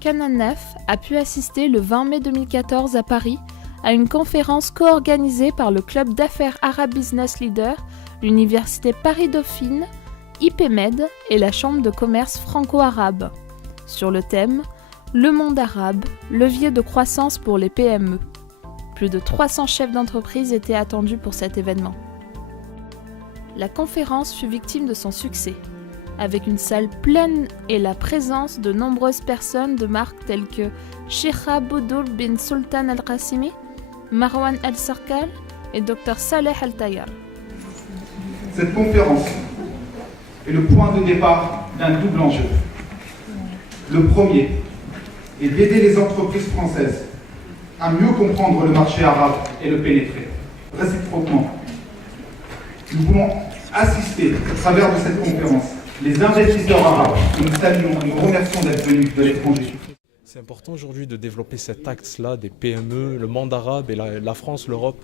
Kananef a pu assister le 20 mai 2014 à Paris à une conférence co-organisée par le Club d'affaires Arab Business Leader, l'Université Paris-Dauphine, IPMED et la Chambre de commerce franco-arabe, sur le thème « Le monde arabe, levier de croissance pour les PME ». Plus de 300 chefs d'entreprise étaient attendus pour cet événement. La conférence fut victime de son succès, avec une salle pleine et la présence de nombreuses personnes de marques telles que Sheikha Boudoul bin Sultan Al-Qasimi, Marwan Al-Sarkal et Dr Saleh Al-Tayyar. Cette conférence est le point de départ d'un double enjeu. Le premier est d'aider les entreprises françaises à mieux comprendre le marché arabe et le pénétrer. Réciproquement, nous voulons assister au travers de cette conférence les investisseurs arabes que nous saluons et nous remercions d'être venus de l'étranger. C'est important aujourd'hui de développer cet axe-là des PME, le monde arabe et la France, l'Europe.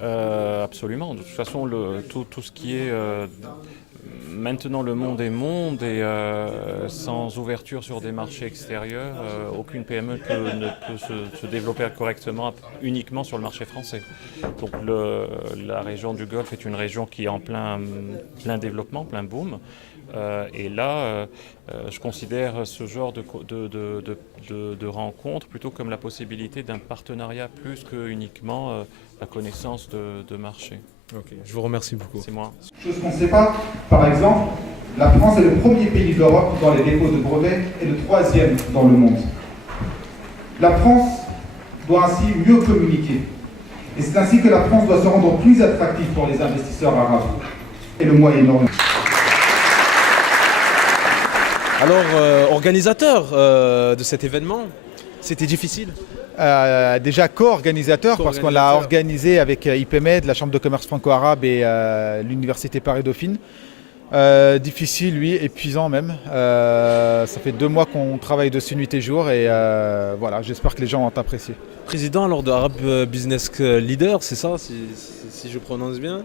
Absolument. De toute façon, tout ce qui est maintenant le monde est monde et sans ouverture sur des marchés extérieurs, aucune PME ne peut se développer correctement uniquement sur le marché français. Donc la région du Golfe est une région qui est en plein développement, plein boom. Et là, je considère ce genre de rencontre plutôt comme la possibilité d'un partenariat plus que uniquement la connaissance de marché. Ok, je vous remercie beaucoup. C'est moi. Chose qu'on ne sait pas, par exemple, la France est le premier pays d'Europe dans les dépôts de brevets et le troisième dans le monde. La France doit ainsi mieux communiquer. Et c'est ainsi que la France doit se rendre plus attractive pour les investisseurs arabes et le Moyen-Orient. Alors, organisateur de cet événement, c'était difficile? Déjà co-organisateur parce qu'on l'a organisé avec IPMED, la Chambre de commerce franco-arabe et l'Université Paris-Dauphine. Difficile, lui, épuisant même. Ça fait 2 mois qu'on travaille dessus nuit et jour et voilà, j'espère que les gens ont apprécié. Président alors de Arab Business Leader, c'est ça, si je prononce bien?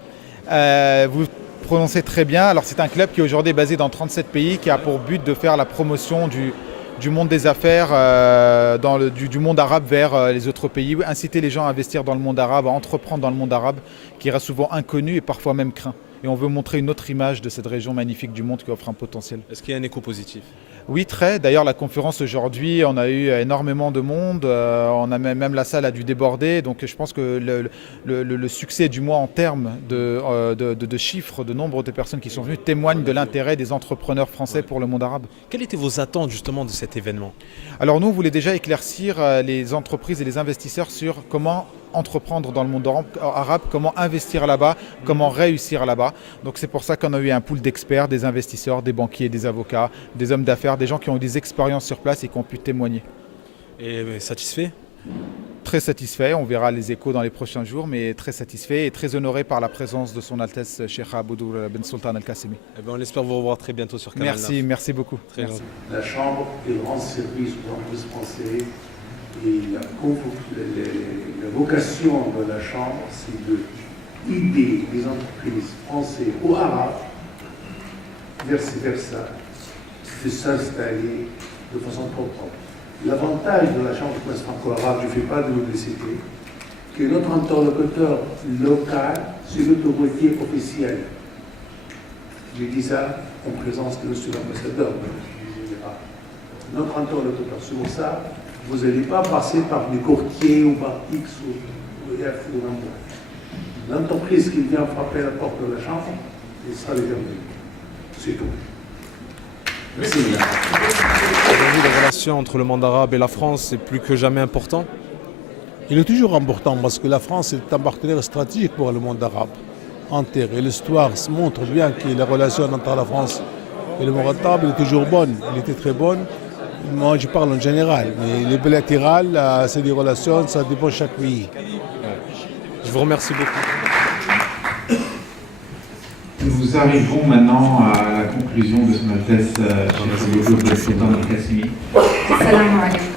Vous prononcez très bien. Alors c'est un club qui est aujourd'hui basé dans 37 pays qui a pour but de faire la promotion du monde des affaires, du monde arabe vers les autres pays, inciter les gens à investir dans le monde arabe, à entreprendre dans le monde arabe, qui reste souvent inconnu et parfois même craint. Et on veut montrer une autre image de cette région magnifique du monde qui offre un potentiel. Est-ce qu'il y a un écho positif? Oui, très. D'ailleurs, la conférence aujourd'hui, on a eu énormément de monde. On a même la salle a dû déborder. Donc, je pense que le succès du mois en termes de chiffres, de nombre de personnes qui sont venues, témoigne de l'intérêt des entrepreneurs français pour le monde arabe. Quelles étaient vos attentes justement de cet événement? Alors, nous, on voulait déjà éclaircir les entreprises et les investisseurs sur comment entreprendre dans le monde arabe, comment investir là-bas, comment réussir là-bas. Donc c'est pour ça qu'on a eu un pool d'experts, des investisseurs, des banquiers, des avocats, des hommes d'affaires, des gens qui ont eu des expériences sur place et qui ont pu témoigner. Et satisfait? Très satisfait, on verra les échos dans les prochains jours, mais très satisfait et très honoré par la présence de son Altesse Sheikha Boudoul bin Sultan Al-Qasimi. Eh bien, on espère vous revoir très bientôt sur Canal 9. Merci beaucoup. Très merci. La Chambre rend service aux entreprises françaises et la vocation de la Chambre, c'est d'aider les entreprises françaises ou arabes, vice-versa, de s'installer de façon propre. L'avantage de la Chambre de commerce franco-arabe, je ne fais pas de publicité, que notre interlocuteur local, c'est l'autorité officielle. Je dis ça en présence de monsieur l'ambassadeur. Notre interlocuteur, c'est pour ça, vous n'allez pas passer par des courtiers ou par X ou F ou n'importe. L'entreprise qui vient frapper la porte de la Chambre, elle sera les bienvenus. C'est tout. Merci. Aujourd'hui, la relation entre le monde arabe et la France est plus que jamais important. Il est toujours important parce que la France est un partenaire stratégique pour le monde arabe entier. Et l'histoire montre bien que la relation entre la France et le monde arabe est toujours bonne. Elle était très bonne. Moi, je parle en général. Mais les bilatérales, c'est des relations, ça dépend de chaque pays. Je vous remercie beaucoup. Nous arrivons maintenant à la conclusion de son Altesse Sheikh Sultan Al-Qasimi. Salam alaikum.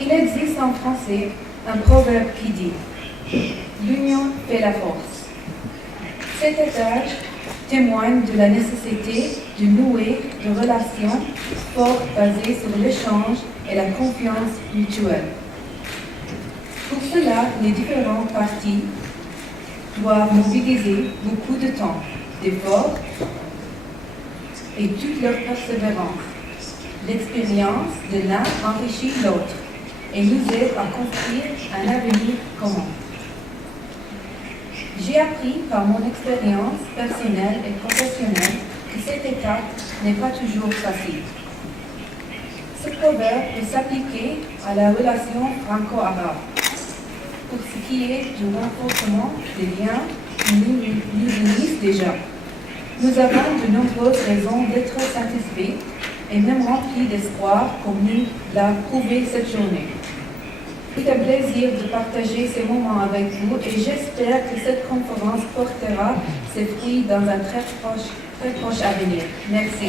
Il existe en français un proverbe qui dit « L'union fait la force ». Cet étage témoigne de la nécessité de nouer des relations fortes basées sur l'échange et la confiance mutuelle. Pour cela, les différentes parties doivent mobiliser beaucoup de temps, d'efforts et toute leur persévérance. L'expérience de l'un enrichit l'autre et nous aide à construire un avenir commun. J'ai appris par mon expérience personnelle et professionnelle que cette étape n'est pas toujours facile. Ce proverbe peut s'appliquer à la relation franco-arabe. Pour ce qui est du renforcement des liens qui nous unissent déjà. Nous avons de nombreuses raisons d'être satisfaits et même remplis d'espoir comme nous l'a prouvé cette journée. C'est un plaisir de partager ces moments avec vous et j'espère que cette conférence portera ses fruits dans un très proche avenir. Merci.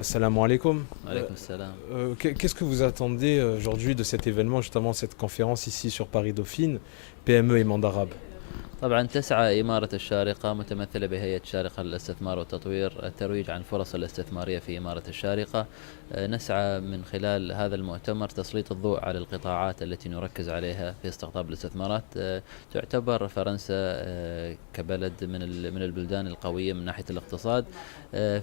Assalamu alaikum. Alaykoum salam. Qu'est-ce que vous attendez aujourd'hui de cet événement, justement cette conférence ici sur Paris Dauphine, PME et monde arabe? طبعا تسعى إمارة الشارقة متمثلة بهيئة الشارقة للاستثمار والتطوير الترويج عن فرص الاستثمارية في إمارة الشارقة. نسعى من خلال هذا المؤتمر تسليط الضوء على القطاعات التي نركز عليها في استقطاب الاستثمارات. تعتبر فرنسا كبلد من البلدان القوية من ناحية الاقتصاد.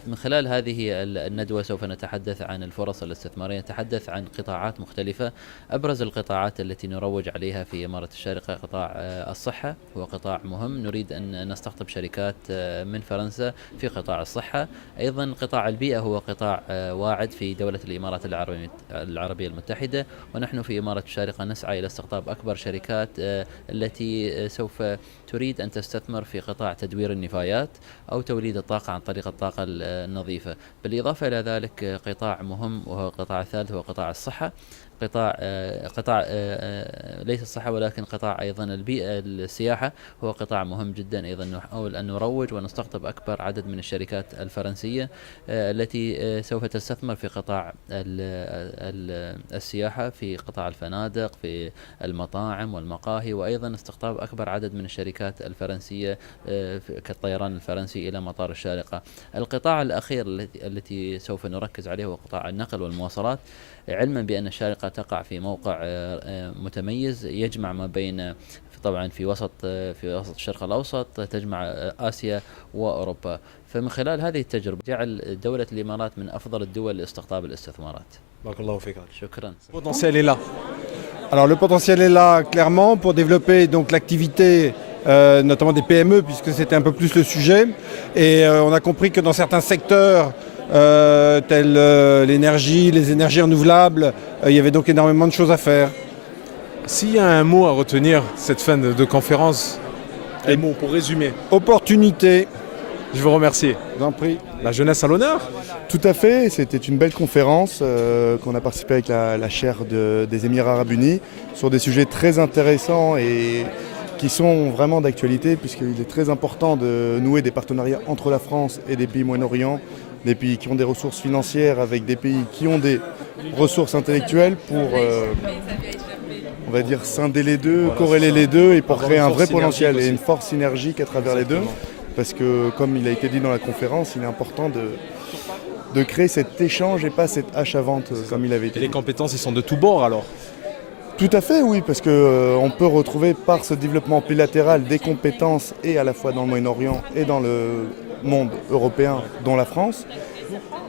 من خلال هذه الندوة سوف نتحدث عن الفرص الاستثمارية، نتحدث عن قطاعات مختلفة. أبرز القطاعات التي نروج عليها في إمارة الشارقة قطاع الصحة، هو قطاع مهم نريد أن نستقطب شركات من فرنسا في قطاع الصحة. أيضا قطاع البيئة هو قطاع واعد في دولة الإمارات العربية المتحدة، ونحن في إمارة الشارقة نسعى إلى استقطاب أكبر شركات التي سوف تريد أن تستثمر في قطاع تدوير النفايات أو توليد الطاقة عن طريق الطاقة النظيفة. بالإضافة إلى ذلك قطاع مهم وهو القطاع الثالث هو قطاع الصحة. قطاع ليس الصحة ولكن قطاع أيضا البيئة السياحة هو قطاع مهم جدا. أيضا نحاول أن نروج ونستقطب أكبر عدد من الشركات الفرنسية التي سوف تستثمر في قطاع السياحة، في قطاع الفنادق، في المطاعم والمقاهي، وأيضا استقطاب أكبر عدد من الشركات الفرنسية كالطيران الفرنسي إلى مطار الشارقة. القطاع الأخير التي سوف نركز عليه هو قطاع النقل والمواصلات، علما بأن الشارقة تقع في موقع متميز يجمع ما بين طبعا في وسط الشرق الأوسط، تجمع آسيا وأوروبا. فمن خلال هذه التجربة جعل دولة الإمارات من أفضل الدول لاستقطاب الاستثمارات. بارك الله فيك. شكرا. Le potentiel est là. Alors le potentiel est là clairement pour développer donc l'activité notamment des PME puisque c'était un peu plus le sujet et on a compris que dans certains secteurs tels l'énergie, les énergies renouvelables, il y avait donc énormément de choses à faire. S'il y a un mot à retenir cette fin de conférence, un mot pour résumer. Opportunité. Je vous remercie. Je vous en prie. La jeunesse à l'honneur. Tout à fait, c'était une belle conférence qu'on a participé avec la chaire des Émirats Arabes Unis sur des sujets très intéressants et qui sont vraiment d'actualité puisqu'il est très important de nouer des partenariats entre la France et des pays Moyen-Orient, des pays qui ont des ressources financières avec des pays qui ont des ressources intellectuelles pour, on va dire, scinder les deux, voilà, corréler les deux et pour créer un vrai potentiel et une force synergique à travers les deux. Parce que, comme il a été dit dans la conférence, il est important de créer cet échange et pas cette achat-vente comme il avait été dit. Et les compétences, ils sont de tous bords alors? Tout à fait, oui, parce qu'on peut retrouver par ce développement bilatéral des compétences et à la fois dans le Moyen-Orient et dans le monde européen, dont la France,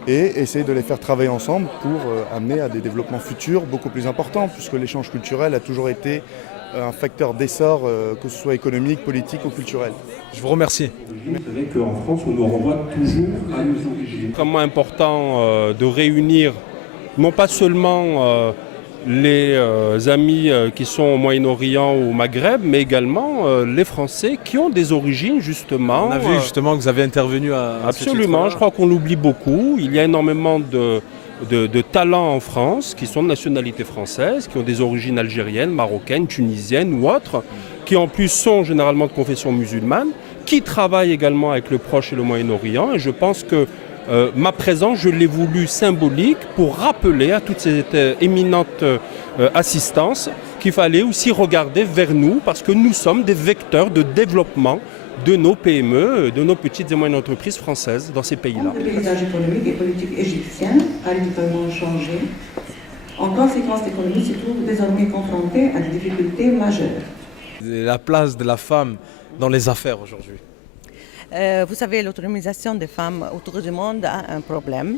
et essayer de les faire travailler ensemble pour amener à des développements futurs beaucoup plus importants, puisque l'échange culturel a toujours été un facteur d'essor, que ce soit économique, politique ou culturel. Je vous remercie. Vous savez qu'en France, on nous renvoie toujours à nos origines. C'est vraiment important de réunir non pas seulement les amis qui sont au Moyen-Orient ou au Maghreb, mais également les Français qui ont des origines justement. On a vu justement que vous avez intervenu à absolument, je crois qu'on l'oublie beaucoup. Il y a énormément de talents en France qui sont de nationalité française, qui ont des origines algériennes, marocaines, tunisiennes ou autres, qui en plus sont généralement de confession musulmane, qui travaillent également avec le Proche et le Moyen-Orient. Et je pense que ma présence, je l'ai voulu symbolique pour rappeler à toute cette éminente assistance qu'il fallait aussi regarder vers nous parce que nous sommes des vecteurs de développement de nos PME, de nos petites et moyennes entreprises françaises dans ces pays-là. Le paysage économique et politique égyptien a radicalement changé. En conséquence, l'économie se trouve désormais confrontée à des difficultés majeures. La place de la femme dans les affaires aujourd'hui. Vous savez, l'autonomisation des femmes autour du monde a un problème,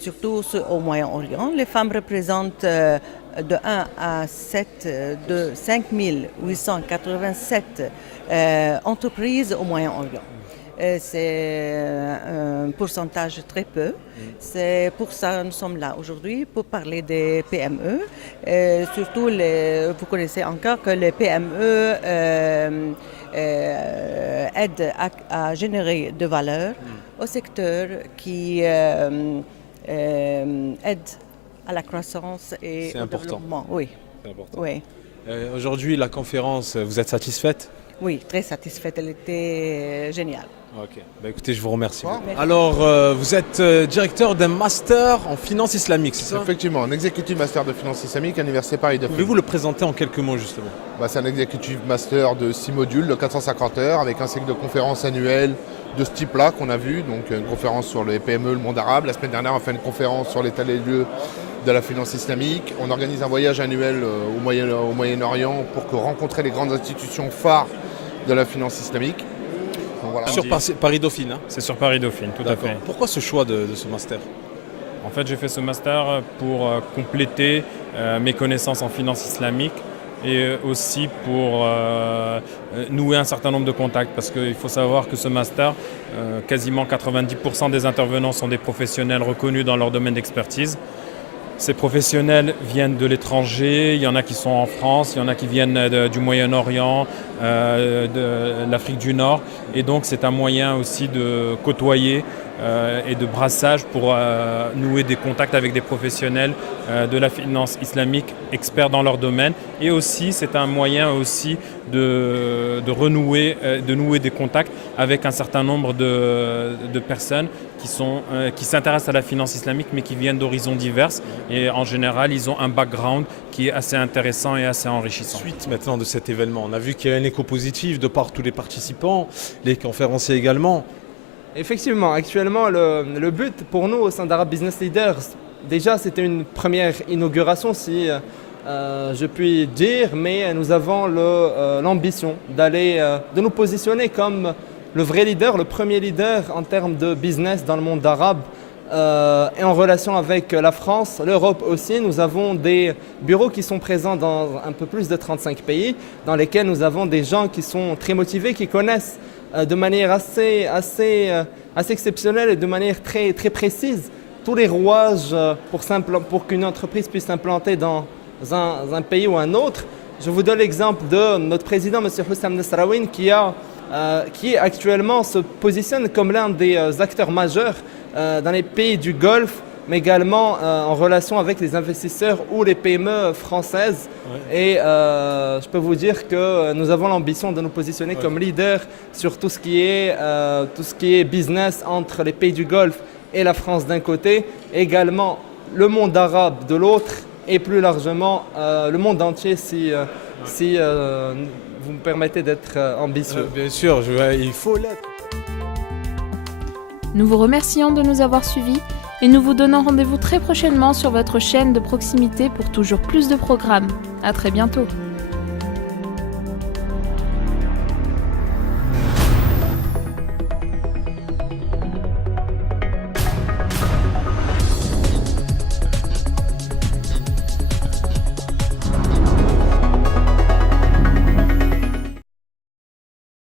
surtout au Moyen-Orient. Les femmes représentent de 1 à 7 de 5887 entreprises au Moyen-Orient. C'est un pourcentage très peu. C'est pour ça que nous sommes là aujourd'hui, pour parler des PME. Surtout, vous connaissez encore que les PME aident à générer de valeur au secteur qui aide à la croissance et au développement. Oui. C'est important. Oui. Aujourd'hui, la conférence, vous êtes satisfaite? Oui, très satisfaite. Elle était géniale. Ok. Écoutez, je vous remercie. Alors, vous êtes directeur d'un master en finance islamique, c'est ça? Effectivement, un executive master de finance islamique à l'Université Paris Dauphine. Pouvez-vous le présenter en quelques mots, justement? C'est un executive master de 6 modules de 450 heures avec un cycle de conférences annuelles de ce type-là qu'on a vu. Donc, une conférence sur les PME, le monde arabe. La semaine dernière, on a fait une conférence sur l'état des lieux de la finance islamique. On organise un voyage annuel au Moyen-Orient pour rencontrer les grandes institutions phares de la finance islamique. Donc, voilà. Sur Paris Dauphine, hein? C'est sur Paris Dauphine, tout à fait. Pourquoi ce choix de ce master? En fait, j'ai fait ce master pour compléter mes connaissances en finance islamique et aussi pour nouer un certain nombre de contacts parce qu'il faut savoir que ce master, quasiment 90% des intervenants sont des professionnels reconnus dans leur domaine d'expertise. Ces professionnels viennent de l'étranger, il y en a qui sont en France, il y en a qui viennent du Moyen-Orient, de l'Afrique du Nord. Et donc c'est un moyen aussi de côtoyer et de brassage pour nouer des contacts avec des professionnels de la finance islamique experts dans leur domaine. Et aussi c'est un moyen aussi de nouer des contacts avec un certain nombre de personnes qui s'intéressent à la finance islamique mais qui viennent d'horizons divers. Et en général, ils ont un background qui est assez intéressant et assez enrichissant. Suite maintenant de cet événement, on a vu qu'il y a un écho positif de par tous les participants, les conférenciers également. Effectivement, actuellement, le but pour nous au sein d'Arab Business Leaders, déjà c'était une première inauguration si je puis dire, mais nous avons l'ambition de nous positionner comme le vrai leader, le premier leader en termes de business dans le monde arabe. Et en relation avec la France, l'Europe aussi, nous avons des bureaux qui sont présents dans un peu plus de 35 pays, dans lesquels nous avons des gens qui sont très motivés, qui connaissent de manière assez exceptionnelle et de manière très, très précise tous les rouages pour qu'une entreprise puisse s'implanter dans un pays ou un autre. Je vous donne l'exemple de notre président, M. Hussam Nasraoui, qui actuellement se positionne comme l'un des acteurs majeurs dans les pays du Golfe, mais également en relation avec les investisseurs ou les PME françaises. Ouais. Et je peux vous dire que nous avons l'ambition de nous positionner comme leader sur tout ce qui est business entre les pays du Golfe et la France d'un côté, également le monde arabe de l'autre, et plus largement le monde entier si vous me permettez d'être ambitieux. Bien sûr, il faut l'être. Nous vous remercions de nous avoir suivis et nous vous donnons rendez-vous très prochainement sur votre chaîne de proximité pour toujours plus de programmes. À très bientôt.